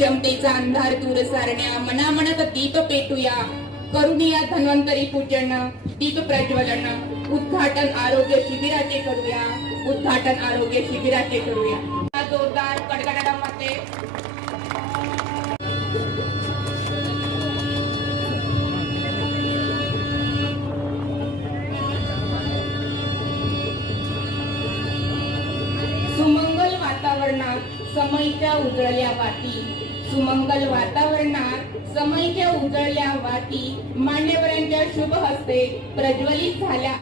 क्षमतेचा अंधार दूर सारण्या, मनामनात दीप पेटूया, करुणिया धन्वंतरी पूजन, दीप प्रज्वलन, उद्घाटन आरोग्य शिबिराचे करूया, उद्घाटन आरोग्य शिबिराचे करूया। जोरदार कडकडाटामध्ये सुमंगल वातावरणात समईच्या उजळल्या वाती, सुमंगल वातावरणात समईच्या उजळल्या वाती मान्यवरांच्या शुभ हस्ते प्रज्वलित झाल्या।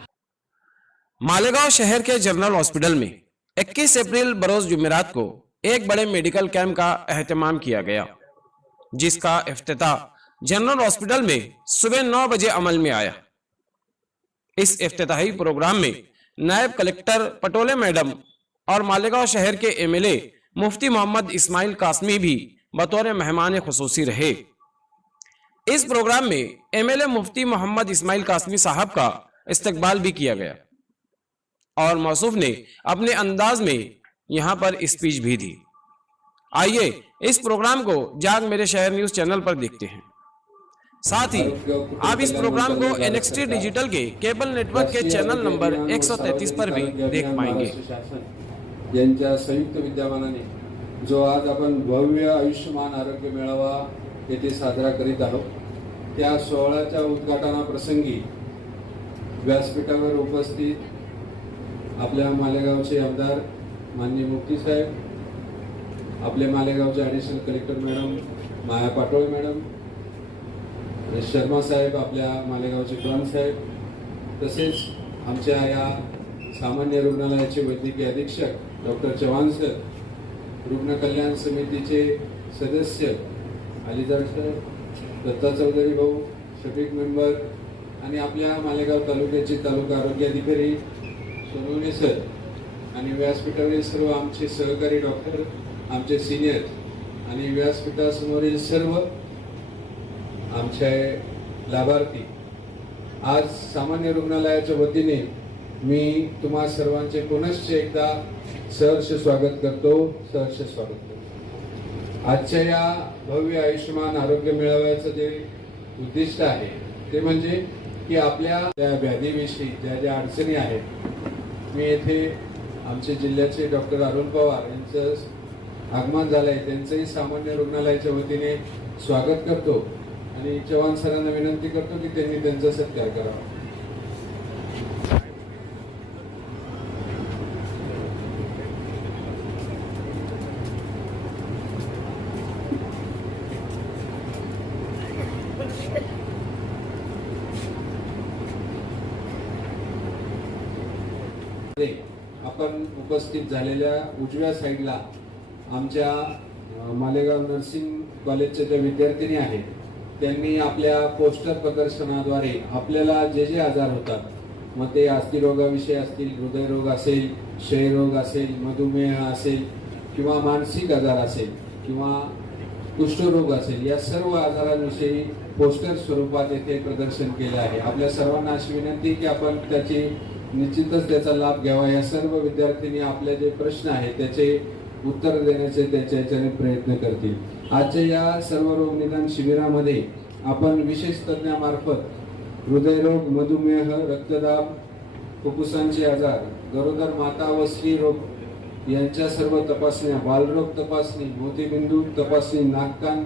मालेगांव शहर के जनरल हॉस्पिटल में 21 अप्रैल बरोज जुमेरात को एक बड़े मेडिकल कैंप का एहतमाम किया गया, जिसका इफ्तिताह जनरल हॉस्पिटल में सुबह 9 बजे अमल में आया। इस इफ्तिताही प्रोग्राम में नायब कलेक्टर पटोले मैडम और मालेगांव शहर के एमएलए मुफ्ती मोहम्मद इस्माइल कासमी भी बतौर मेहमान खुसूसी रहे। इस प्रोग्राम में एमएलए मुफ्ती मोहम्मद इस्माइल कासमी साहब का इस्तकबाल भी किया गया और मौसूफ ने अपने अंदाज में यहां पर स्पीच भी दी। आइए इस प्रोग्राम को जाग मेरे शहर न्यूज चैनल पर देखते हैं। साथ ही आप इस प्रोग्राम को NXT डिजिटल के केबल नेटवर्क के चैनल नंबर 133 पर भी देख पाएंगे। यांच्या संयुक्त विद्यमानाने जो आज आपण भव्य आयुष्यमान आरोग्य मेळावा येथे साजरा करीत आहोत, त्या सोहळ्याच्या उद्घाटनाप्रसंगी व्यासपीठावर उपस्थित आपल्या मालेगावचे आमदार माननीय मुफ्ती साहेब, आपले मालेगावचे ॲडिशनल कलेक्टर मॅडम माया पाटोळे मॅडम, शर्मा साहेब, आपल्या मालेगावचे प्रधान साहेब, तसेच आमच्या या सामान्य रुग्णालयाचे वैद्यकीय अधीक्षक डॉक्टर चव्हाण सर, रुग्ण कल्याण समितीचे सदस्य अलीजाड साहेब, दत्ता चौधरी भाऊ, शफीक मेंबर आणि आपल्या मालेगाव तालुक्याचे तालुका आरोग्य अधिकारी सोनवणे सर आणि व्यासपीठावरील सर्व आमचे सहकारी डॉक्टर, आमचे सिनियर आणि व्यासपीठासमोरील सर्व आमचे लाभार्थी, आज सामान्य रुग्णालयाच्या वतीने मी तुम्हा सर्वांचे पुनश्च एकदा सहर्ष स्वागत करतो, सहर्ष स्वागत करतो। आजच्या या भव्य आयुष्यमान आरोग्य मेळाव्याचं जे उद्दिष्ट आहे ते म्हणजे की आपल्या त्या व्याधीविषयी ज्या अडचणी आहेत, मी येथे आमचे जिल्ह्याचे डॉक्टर अरुण पवार यांचं आगमन झालंय, त्यांचंही सामान्य रुग्णालयाच्या वतीने स्वागत करतो आणि चव्हाण सरांना विनंती करतो की त्यांनी त्यांचा सत्कार करावा। आपण उपस्थित झालेल्या उजव्या साईडला आमच्या मालेगाव नर्सिंग कॉलेजच्या ज्या विद्यार्थिनी आहेत, त्यांनी आपल्या पोस्टर प्रदर्शनाद्वारे आपल्याला जे जे आजार होतात, मग ते अस्थिरोगाविषयी असतील, हृदयरोग असेल, क्षयरोग असेल, मधुमेह असेल किंवा मानसिक आजार असेल किंवा कुष्ठरोग असेल, या सर्व आजारांविषयी पोस्टर स्वरूपात येथे प्रदर्शन केले आहे। आपल्या सर्वांना अशी विनंती की आपण त्याची निश्चितच त्याचा लाभ घ्यावा। या सर्व विद्यार्थ्यांनी आपले जे प्रश्न आहेत त्याचे उत्तर देण्याचे त्याच्या प्रयत्न करतील। आजच्या या सर्व रोग निदान शिबिरामध्ये आपण विशेष तज्ञामार्फत हृदयरोग, मधुमेह, रक्तदाब, फुफ्फुसांचे आजार, गरोदर माता व स्त्री रोग यांच्या सर्व तपासण्या, बालरोग तपासणी, मोतीबिंदू तपासणी, नाक कान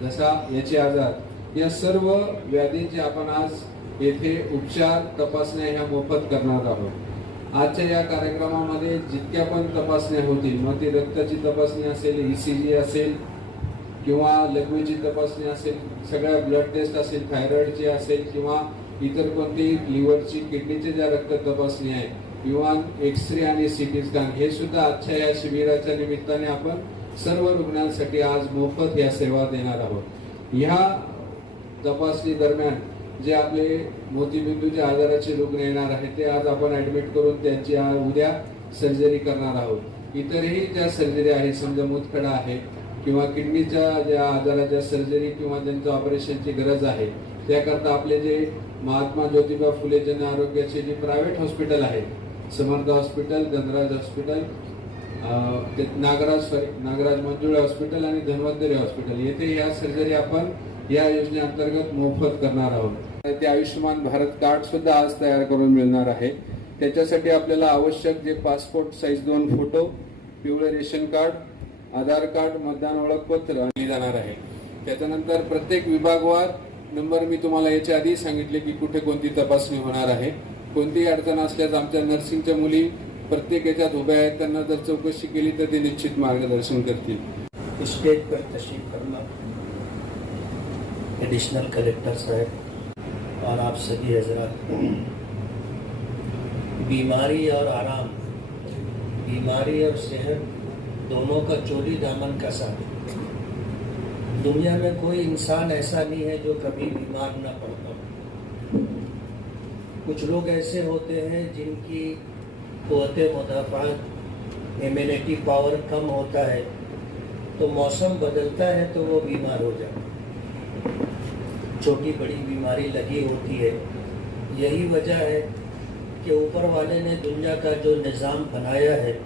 घसा याचे आजार, या सर्व व्याधींचे आपण आज येथे उपचार तपासण्या ह्या मोफत करणार आहोत। आजच्या या कार्यक्रमामध्ये जितक्या पण तपासण्या होतील, मग ती रक्ताची तपासणी असेल, ECG असेल किंवा लघवीची तपासणी असेल, सगळ्या ब्लड टेस्ट असेल, थायरॉइडची असेल किंवा इतर कोणती लिव्हरची, किडनीची ज्या रक्त तपासणी आहे किंवा एक्सरे आणि CT स्कॅन, हे सुद्धा आजच्या या शिबिराच्या निमित्ताने आपण सर्व रुग्णांसाठी आज मोफत या सेवा देणार आहोत। ह्या तपासणी दरम्यान जे आपले मोतीबिंदूच्या आजाराचे रुग्ण येणार आहेत, ते आज आपण ऍडमिट करून त्यांची उद्या सर्जरी करणार आहोत। इतरही ज्या सर्जरी आहेत, समजा मुतखडा आहे किंवा किडनीच्या ज्या आजाराच्या सर्जरी किंवा त्यांच्या ऑपरेशनची गरज आहे, त्याकरता आपले जे महात्मा ज्योतिबा फुले जन आरोग्याचे जे प्रायव्हेट हॉस्पिटल आहेत, Samarth hospital, Ganraj hospital Nagraj Manjule hospital आणि धन्वंतरी हॉस्पिटल येथे या सर्जरी आपण या योजनेअंतर्गत मोफत करणार आहोत. ते आयुष्यमान भारत कार्ड सुद्धा आज तयार करून मिळणार आहे. त्याच्यासाठी आपल्याला आवश्यक जे पासपोर्ट साईज 2 फोटो, पिवळे रेशन कार्ड, आधार कार्ड, मतदान ओळखपत्र दिले जाणार आहे. त्याच्यानंतर प्रत्येक विभागवार नंबर मी तुम्हाला याच्या आधी सांगितले की कुठे कोणती तपासणी होणार आहे. कोणतीही अडचण असल्यास आमच्या नर्सिंगच्या मुली प्रत्येक याच्यात उभ्या आहेत. त्यांना जर चौकशी केली तर ते निश्चित मार्गदर्शन करतील. स्टेज पर तशरीफ फरमा एडिशनल कलेक्टर साहब और आप सभी हजरात, बीमारी और आराम, बीमारी और सेहत दोनों का चोली दामन का साथ. दुनिया में कोई इंसान ऐसा नहीं है जो कभी बीमार न पड़ता हो. कुछ लोग ऐसे होते हैं जिनकी क़ुव्वत मुदाफ़ात, इम्यूनिटी पावर कम होता है, तो मौसम बदलता है तो वो बीमार हो जाता है. छोटी बड़ी बीमारी लगी होती है. यही वजह है कि ऊपर वाले ने दुनिया का जो निज़ाम बनाया है,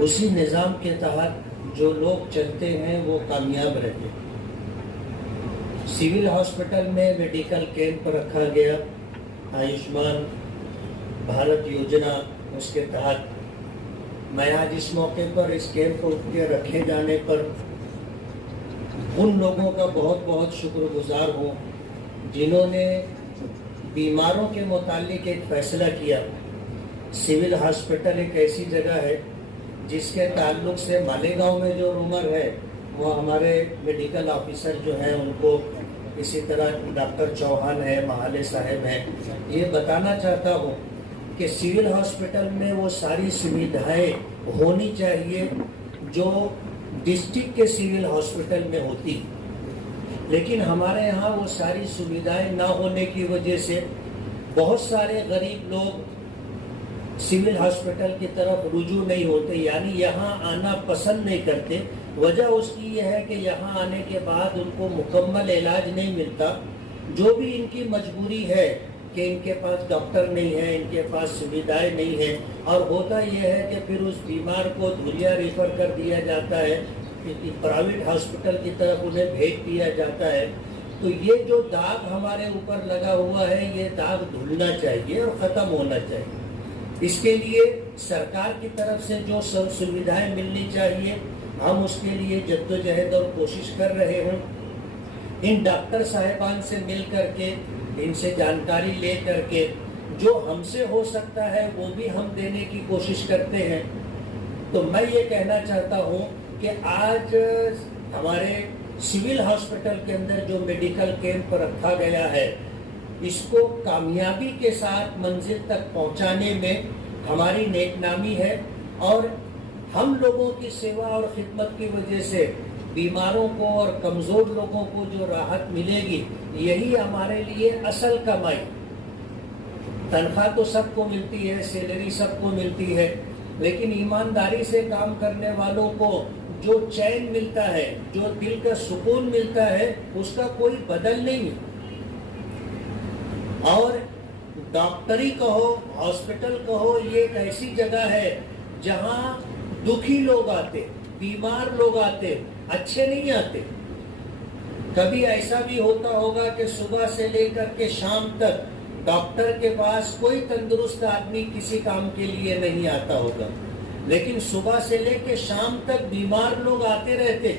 उसी निज़ाम के तहत जो लोग चलते हैं वो कामयाब रहते हैं. सिविल हॉस्पिटल में मेडिकल कैंप रखा गया, आयुष्मान भारत योजना, उसके तहत मैं आज इस मौके पर इस कैंप के रखे जाने पर उन लोगों का बहुत बहुत शुक्रगुजार हूँ जिन्होंने बीमारों के मुतालिक एक फ़ैसला किया. सिविल हॉस्पिटल एक ऐसी जगह है जिसके ताल्लुक से मालेगांव में जो रूमर है वो हमारे मेडिकल ऑफिसर जो हैं उनको, इसी तरह डॉक्टर चौहान है, महाले साहब हैं, ये बताना चाहता हूँ कि सिविल हॉस्पिटल में वो सारी सुविधाएं होनी चाहिए जो डिस्ट्रिक्ट के सिविल हॉस्पिटल में होती. लेकिन हमारे यहाँ वो सारी सुविधाएं ना होने की वजह से बहुत सारे गरीब लोग सिविल हॉस्पिटल की तरफ रुजू नहीं होते, यानी यहाँ आना पसंद नहीं करते. वजह उसकी यह है कि यहाँ आने के बाद उनको मुकम्मल इलाज नहीं मिलता. जो भी इनकी मजबूरी है कि इनके पास डॉक्टर नहीं है, इनके पास सुविधाएं नहीं है, और होता यह है कि फिर उस बीमार को धुलिया रेफर कर दिया जाता है, प्राइवेट हॉस्पिटल की तरफ उन्हें भेज दिया जाता है. तो ये जो दाग हमारे ऊपर लगा हुआ है, ये दाग धुलना चाहिए और ख़त्म होना चाहिए. इसके लिए सरकार की तरफ से जो सब सुविधाएं मिलनी चाहिए, हम उसके लिए जद्दोजहद और कोशिश कर रहे हैं. इन डॉक्टर साहिबान से मिल करके, इनसे जानकारी ले करके जो हमसे हो सकता है वो भी हम देने की कोशिश करते हैं. तो मैं ये कहना चाहता हूँ कि आज हमारे सिविल हॉस्पिटल के अंदर जो मेडिकल कैंप रखा गया है, इसको कामयाबी के साथ मंजिल तक पहुंचाने में हमारी नेकनामी है. और हम लोगों की सेवा और खिदमत की वजह से बीमारों को और कमज़ोर लोगों को जो राहत मिलेगी, यही हमारे लिए असल कमाई. तनख्वाह तो सबको मिलती है, सैलरी सबको मिलती है, लेकिन ईमानदारी से काम करने वालों को जो चैन मिलता है, जो दिल का सुकून मिलता है, उसका कोई बदल नहीं. और डॉक्टरी कहो, हॉस्पिटल कहो, ये एक ऐसी जगह है जहां दुखी लोग आते, बीमार लोग आते, अच्छे नहीं आते. कभी ऐसा भी होता होगा कि सुबह से लेकर के शाम तक डॉक्टर के पास कोई तंदुरुस्त आदमी किसी काम के लिए नहीं आता होगा, लेकिन सुबह से लेकर शाम तक बीमार लोग आते रहते.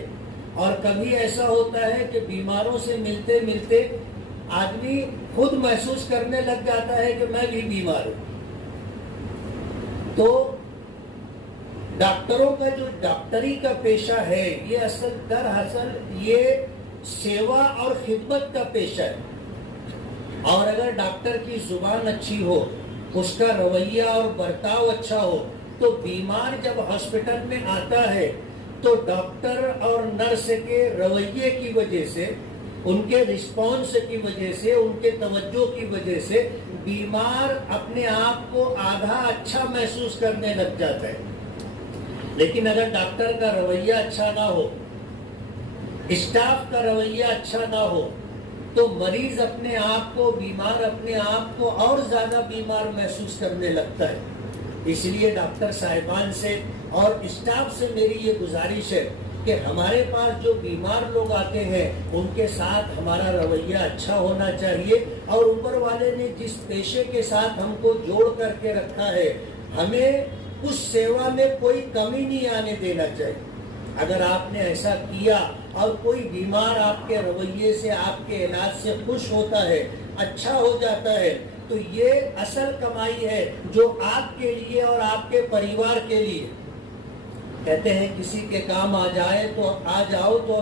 और कभी ऐसा होता है कि बीमारों से मिलते मिलते आदमी खुद महसूस करने लग जाता है कि मैं भी बीमार हूं. तो डॉक्टरों का जो डॉक्टरी का पेशा है, ये दरअसल ये सेवा और खिदमत का पेशा है. और अगर डॉक्टर की जुबान अच्छी हो, उसका रवैया और बर्ताव अच्छा हो, तो बीमार जब हॉस्पिटल में आता है तो डॉक्टर और नर्स के रवैये की वजह से, उनके रिस्पॉन्स की वजह से, उनके तवज्जो की वजह से बीमार अपने आप को आधा अच्छा महसूस करने लग जाता है. लेकिन अगर डॉक्टर का रवैया अच्छा ना हो, स्टाफ का रवैया अच्छा ना हो, तो मरीज अपने आप को, बीमार अपने आप को और ज्यादा बीमार महसूस करने लगता है. इसलिए डॉक्टर साहिबान से और स्टाफ से मेरी ये गुजारिश है कि हमारे पास जो बीमार लोग आते हैं उनके साथ हमारा रवैया अच्छा होना चाहिए, और ऊपर वाले ने जिस पेशे के साथ हमको जोड़ करके रखा है हमें उस सेवा में कोई कमी नहीं आने देना चाहिए। अगर आपने ऐसा किया और कोई बीमार आपके रवैये से, आपके इलाज से खुश होता है, अच्छा हो जाता है, तो ये असल कमाई है जो आपके लिए और आपके परिवार के लिए। कहते हैं किसी के काम आ जाए तो आ जाओ, तो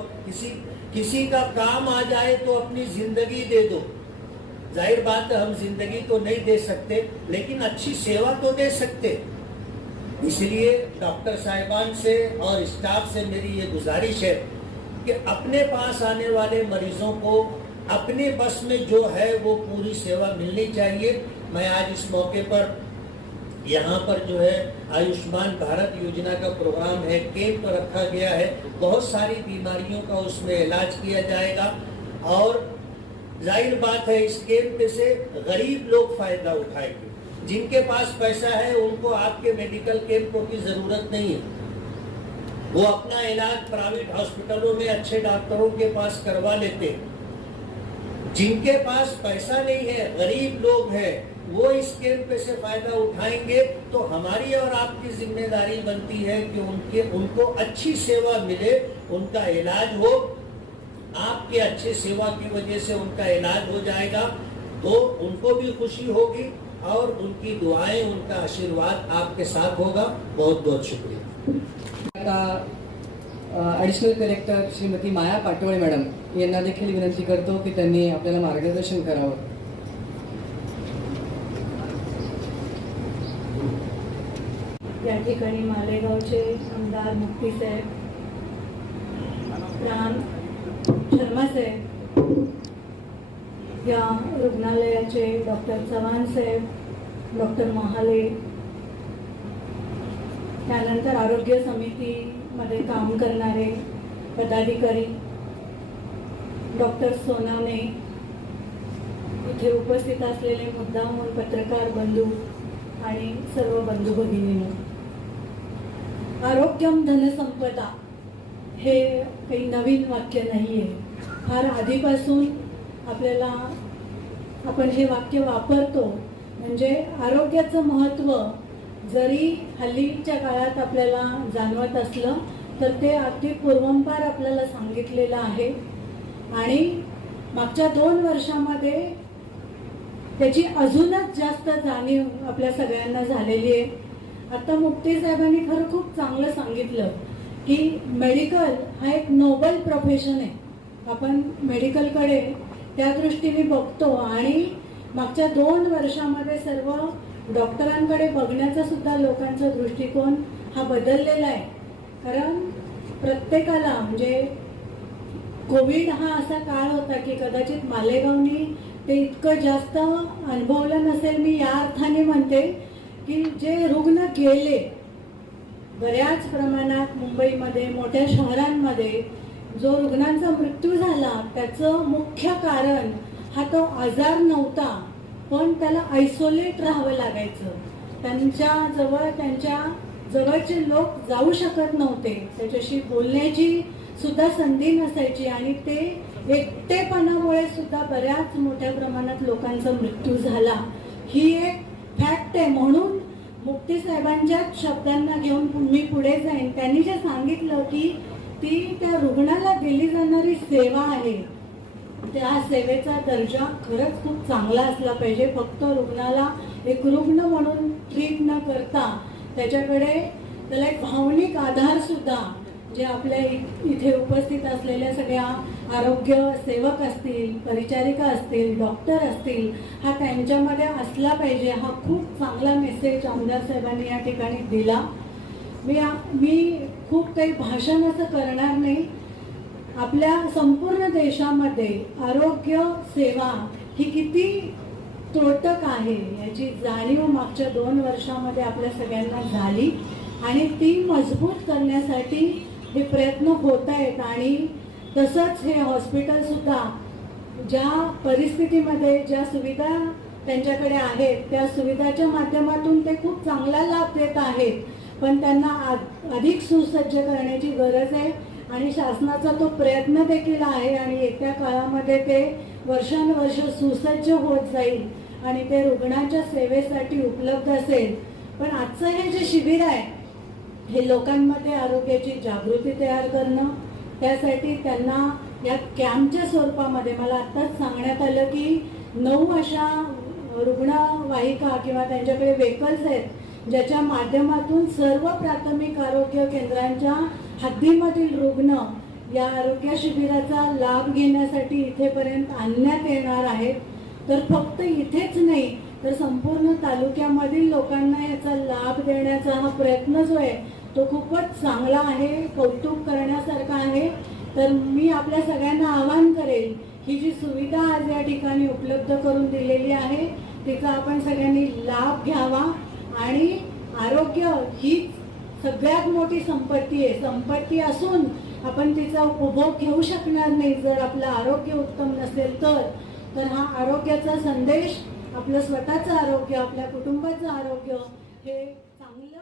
किसी का काम आ जाए तो अपनी जिंदगी दे दो। जाहिर बात है हम जिंदगी तो नहीं दे सकते, लेकिन अच्छी सेवा तो दे सकते। इसलिए डॉक्टर साहिबान से और स्टाफ से मेरी ये गुजारिश है कि अपने पास आने वाले मरीजों को अपने बस में जो है वो पूरी सेवा मिलनी चाहिए। मैं आज इस मौके पर यहाँ पर जो है आयुष्मान भारत योजना का प्रोग्राम है, कैंप रखा गया है, बहुत सारी बीमारियों का उसमें इलाज किया जाएगा, और जाहिर बात है इस कैंप से गरीब लोग फायदा उठाएंगे। जिनके पास पैसा है उनको आपके मेडिकल कैंपों की जरूरत नहीं है, वो अपना इलाज प्राइवेट हॉस्पिटलों में अच्छे डॉक्टरों के पास करवा लेते हैं। जिनके पास पैसा नहीं है, गरीब लोग हैं, वो इस कैंप से फायदा उठाएंगे, तो हमारी और आपकी जिम्मेदारी बनती है कि उनको अच्छी सेवा मिले, उनका इलाज हो। आपके अच्छे सेवा की वजह से उनका इलाज हो जाएगा तो उनको भी खुशी होगी, और उनकी दुआएं, उनका आशीर्वाद आपके साथ होगा। बहुत बहुत शुक्रिया। ॲडिशनल कलेक्टर श्रीमती माया पाटोळे मॅडम यांना देखील विनंती करतो की त्यांनी आपल्याला मार्गदर्शन करावं। या ठिकाणी मालेगावचे आमदार मुक्ती साहेब, राम शर्मा साहेब, या रुग्णालयाचे डॉक्टर चव्हाण साहेब, डॉक्टर महाले, त्यानंतर आरोग्य समितीमध्ये काम करणारे पदाधिकारी, डॉक्टर सोनावणे, इथे उपस्थित असलेले मुद्दामहून पत्रकार बंधू आणि सर्व बंधू भगिनींनो, आरोग्यम धनसंपदा हे काही नवीन वाक्य नाही आहे। फार आधीपासून आपल्याला आपण हे वाक्य वापरतो। म्हणजे आरोग्याचं महत्त्व जरी हल्लीच्या काळात आपल्याला जाणवत असलं तर ते अगदी पूर्वंपार आपल्याला सांगितलेलं आहे, आणि मागच्या 2 वर्षामध्ये त्याची अजूनच जास्त जाणीव आपल्या सगळ्यांना झालेली आहे। आता मुक्ती साहेबांनी खरं खूप चांगलं सांगितलं की मेडिकल हा एक नोबल प्रोफेशन आहे। आपण मेडिकलकडे त्या दृष्टीने बघतो, आणि मागच्या 2 वर्षामध्ये सर्व डॉक्टरांकडे बघण्याचा सुद्धा लोकांचा दृष्टिकोन हा बदललेला आहे। कारण प्रत्येकाला म्हणजे कोविड हा असा काळ होता की कदाचित मालेगावनी ते इतकं जास्त अनुभवलं नसेल। मी या अर्थाने म्हणते की जे रुग्ण गेले बऱ्याच प्रमाणात मुंबईमध्ये, मोठ्या शहरांमध्ये जो रुग्णांचा मृत्यू झाला त्याचं मुख्य कारण हा तो आजार नव्हता, पण त्याला आयसोलेट राहावं लागायचं। त्यांच्या जवळचे लोक जाऊ शकत नव्हते, त्याच्याशी बोलण्याची सुद्धा संधी नसायची, आणि ते एकटेपणामुळे सुद्धा बऱ्याच मोठ्या प्रमाणात लोकांचा मृत्यू झाला। ही एक फॅक्ट आहे। म्हणून मुक्ती साहेबांच्या शब्दांना घेऊन मी पुढे जाईन। त्यांनी जे सांगितलं की ती त्या रुग्णाला दिली जाणारी सेवा आहे, त्या सेवेचा दर्जा खरंच खूप चांगला असला पाहिजे। फक्त रुग्णाला एक रुग्ण म्हणून ट्रीट न करता त्याच्याकडे त्याला एक भावनिक आधार सुद्धा, जे आपल्या इथे उपस्थित असलेल्या सगळ्या आरोग्य सेवक असतील, परिचारिका असतील, डॉक्टर असतील, हा त्यांच्यामध्ये असला पाहिजे। हा खूप चांगला मेसेज आमदार साहेबांनी या ठिकाणी दिला। मी खूप काही भाषण असं करणार नाही। आपल्या संपूर्ण देशामध्ये आरोग्य सेवा ही किती त्रोटक आहे याची जाणीव मागच्या 2 वर्षामध्ये आपल्या सगळ्यांना झाली, आणि ती मजबूत करण्यासाठी हे प्रयत्न होत आहेत। आणि तसंच हे हॉस्पिटल सुद्धा ज्या परिस्थितीमध्ये, ज्या सुविधा त्यांच्याकडे आहेत त्या सुविधाच्या माध्यमातून ते खूप चांगला लाभ देत आहेत, पण त्यांना अधिक सुसज्ज करण्याची गरज आहे आणि शासनाचा तो प्रयत्न देखील आहे आणि येत्या काळामध्ये ते वर्षानुवर्ष सुसज्ज होत जाईल आणि ते रुग्णाच्या सेवेसाठी उपलब्ध असेल. पण आजचं हे जे शिबिर आहे हे लोकांमध्ये आरोग्याची जागृती तयार करणं, त्यासाठी त्यांना या कॅम्पच्या स्वरूपामध्ये मला आत्ताच सांगण्यात आलं की 9 अशा रुग्णवाहिका किंवा त्यांच्याकडे व्हेकल्स आहेत ज्याच्या माध्यमातून सर्व प्राथमिक आरोग्य केंद्रांच्या हद्दीमधील रुग्ण या आरोग्य शिबिराचा लाभ घेण्यासाठी इथेपर्यंत आणण्यात येणार आहेत. तर फक्त इथेच नाही तर संपूर्ण तालुक्यामधील लोकांना याचा लाभ देण्याचा हा प्रयत्न जो आहे तो खूपच चांगला आहे, कौतुक करण्यासारखा आहे. तर मी आपल्या सगळ्यांना आवाहन करेल ही जी सुविधा आज या ठिकाणी उपलब्ध करून दिलेली आहे तिचा आपण सगळ्यांनी लाभ घ्यावा आणि आरोग्य ही सगळ्यात मोठी संपत्ती आहे. संपत्ती असून आपण तिचा उपभोग घेऊ शकणार नाही जर आपलं आरोग्य उत्तम नसेल तर हा आरोग्याचा संदेश आपलं स्वतःचं आरोग्य, आपल्या कुटुंबाचं आरोग्य हे चांगलं